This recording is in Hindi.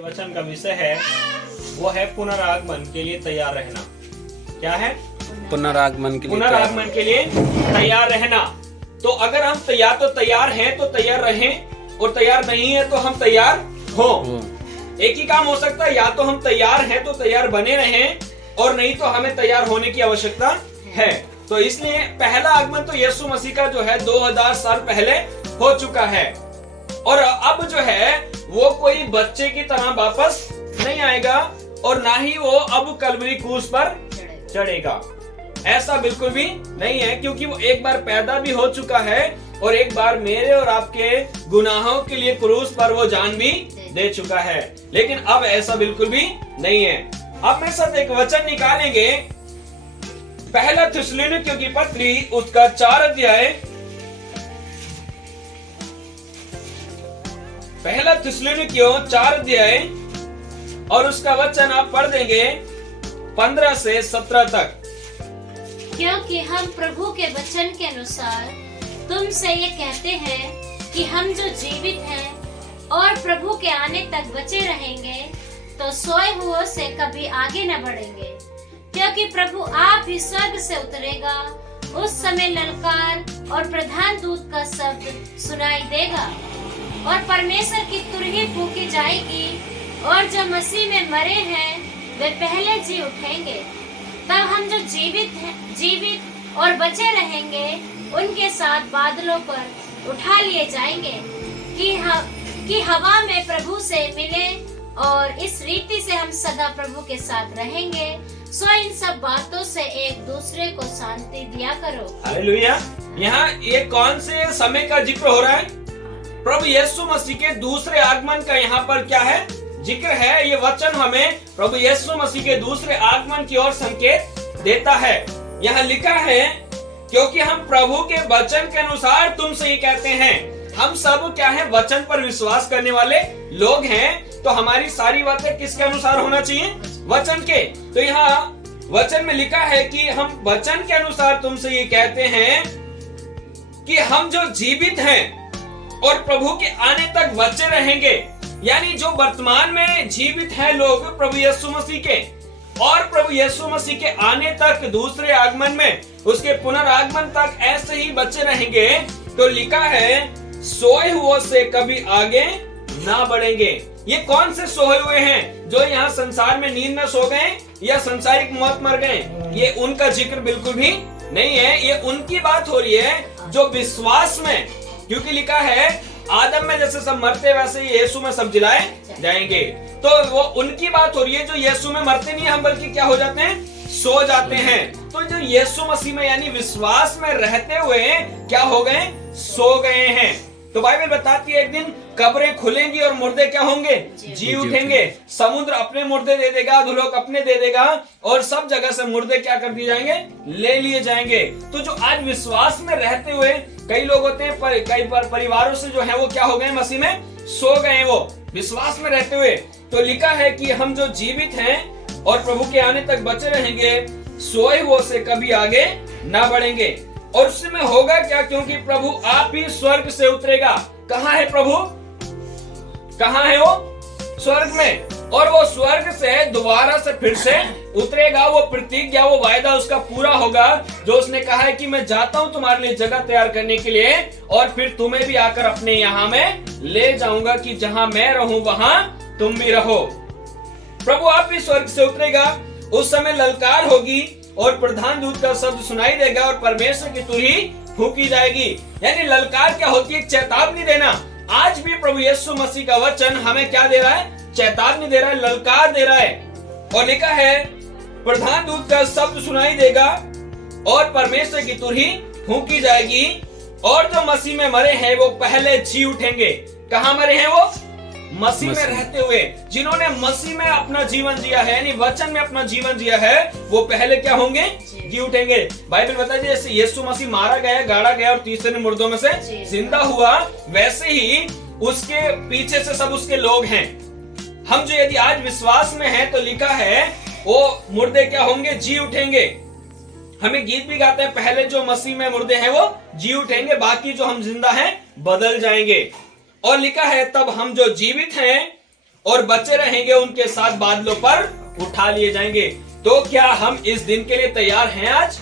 वचन का विषय है वो है पुनरागमन के लिए तैयार रहना। क्या है? पुनरागमन के लिए तैयार रहना। तो अगर हम तो तैयार हैं तो तैयार रहें, और तैयार नहीं है तो हम तैयार हो। एक ही काम हो सकता है, या तो हम तैयार हैं तो तैयार बने रहें, और नहीं तो हमें तैयार होने की आवश्यकता है। तो इसलिए पहला आगमन तो यीशु मसीह का जो है 2000 साल पहले हो चुका है, और अब जो है वो कोई बच्चे की तरह वापस नहीं आएगा, और ना ही वो अब कलवरी क्रूस पर चढ़ेगा। ऐसा बिल्कुल भी नहीं है, क्योंकि वो एक बार पैदा भी हो चुका है, और एक बार मेरे और आपके गुनाहों के लिए क्रूस पर वो जान भी दे चुका है। लेकिन अब ऐसा बिल्कुल भी नहीं है। अब मेरे साथ एक वचन निकालेंगे, पहला थिस्सलुनीकियों की पत्री उसका 4 अध्याय, पहला थिस्सलुनीकियों 4 अध्याय और उसका वचन आप पढ़ देंगे 15 से 17 तक। क्योंकि हम प्रभु के वचन के अनुसार तुमसे ये कहते हैं कि हम जो जीवित हैं और प्रभु के आने तक बचे रहेंगे तो सोए हुओं से कभी आगे न बढ़ेंगे। क्योंकि प्रभु आप ही स्वर्ग से उतरेगा, उस समय ललकार और प्रधान दूत का शब्द सुनाई देगा, और परमेश्वर की तुरही फूंकी जाएगी, और जो मसीह में मरे हैं वे पहले जी उठेंगे। तब हम जो जीवित और बचे रहेंगे उनके साथ बादलों पर उठा लिए जाएंगे कि हवा में प्रभु से मिले, और इस रीति से हम सदा प्रभु के साथ रहेंगे। सो इन सब बातों से एक दूसरे को शांति दिया करो। हालेलुया। यहाँ ये कौन से समय का जिक्र हो रहा है? प्रभु यीशु मसीह के दूसरे आगमन का यहाँ पर क्या है? जिक्र है। ये वचन हमें प्रभु यीशु मसीह के दूसरे आगमन की ओर संकेत देता है। यहाँ लिखा है, क्योंकि हम प्रभु के वचन के अनुसार तुमसे ये कहते हैं। हम सब क्या है? वचन पर विश्वास करने वाले लोग हैं, तो हमारी सारी बातें किसके अनुसार होना चाहिए? वचन के। तो यहाँ वचन में लिखा है कि हम वचन के अनुसार तुमसे ये कहते हैं कि हम जो जीवित हैं और प्रभु के आने तक बचे रहेंगे, यानी जो वर्तमान में जीवित हैं लोग प्रभु यीशु मसीह के, और प्रभु यीशु मसीह के आने तक, दूसरे आगमन में, उसके पुनरागमन तक ऐसे ही बचे रहेंगे। तो लिखा है सोए हुओं से कभी आगे ना बढ़ेंगे। ये कौन से सोए हुए हैं? जो यहाँ संसार में नींद में सो गए या संसारिक मौत मर गए? ये उनका जिक्र बिल्कुल भी नहीं है। ये उनकी बात हो रही है जो विश्वास में, क्योंकि लिखा है आदम में जैसे सब मरते वैसे यीशु में सब जिलाए जाएंगे। तो वो उनकी बात हो रही है जो यीशु में मरते नहीं, हम बल्कि क्या हो जाते हैं? सो जाते हैं। तो जो यीशु मसीह में यानी विश्वास में रहते हुए क्या हो गए? सो गए हैं। तो बाइबल बताती है एक दिन कब्रें खुलेंगी और मुर्दे क्या होंगे? जी उठेंगे। समुद्र अपने मुर्दे दे देगा, अधोलोक अपने दे देगा, और सब जगह से मुर्दे क्या कर दिए जाएंगे? ले लिए जाएंगे। तो जो आज विश्वास में रहते हुए कई लोग होते हैं, कई परिवारों से जो है वो क्या हो गए? मसीह में सो गए, वो विश्वास में रहते हुए। तो लिखा है कि हम जो जीवित हैं और प्रभु के आने तक बचे रहेंगे, सोए हुओं से कभी आगे ना बढ़ेंगे। और उसमें होगा क्या? क्योंकि प्रभु आप ही स्वर्ग से उतरेगा। कहाँ है प्रभु? कहाँ है वो? स्वर्ग में। और वो स्वर्ग से दोबारा से फिर से उतरेगा। वो प्रतिज्ञा, वो वायदा उसका पूरा होगा, जो उसने कहा है कि मैं जाता हूँ तुम्हारे लिए जगह तैयार करने के लिए, और फिर तुम्हें भी आकर अपने यहाँ में ले जाऊंगा, कि जहाँ मैं रहूं वहां तुम भी रहो। प्रभु आप ही स्वर्ग से उतरेगा। उस समय ललकार होगी और प्रधान दूत का शब्द सुनाई देगा, और परमेश्वर की तुरही फूंकी जाएगी। यानी ललकार क्या होती है? चेतावनी देना। आज भी प्रभु यीशु मसीह का वचन हमें क्या दे रहा है? चेतावनी दे रहा है, ललकार दे रहा है। और लिखा है प्रधान दूत का शब्द सुनाई देगा और परमेश्वर की तुरही फूंकी जाएगी, और जो मसीह में मरे हैं वो पहले जी उठेंगे। कहाँ मरे हैं वो? मसीह में रहते हुए। जिन्होंने मसीह में अपना जीवन जिया है, यानी वचन में अपना जीवन जिया है, वो पहले क्या होंगे? जी उठेंगे। बाइबल बताती है जैसे यीशु मसीह मारा गया, गाड़ा गया और तीसरे दिन मुर्दों में से जिंदा हुआ, वैसे ही उसके पीछे से सब उसके लोग हैं। हम जो यदि आज विश्वास में हैं, तो लिखा है वो मुर्दे क्या होंगे? जी उठेंगे। हमें गीत भी गाते हैं, पहले जो मसीह में मुर्दे हैं वो जी उठेंगे, बाकी जो हम जिंदा हैं बदल जाएंगे। और लिखा है तब हम जो जीवित हैं और बचे रहेंगे उनके साथ बादलों पर उठा लिए जाएंगे। तो क्या हम इस दिन के लिए तैयार हैं आज?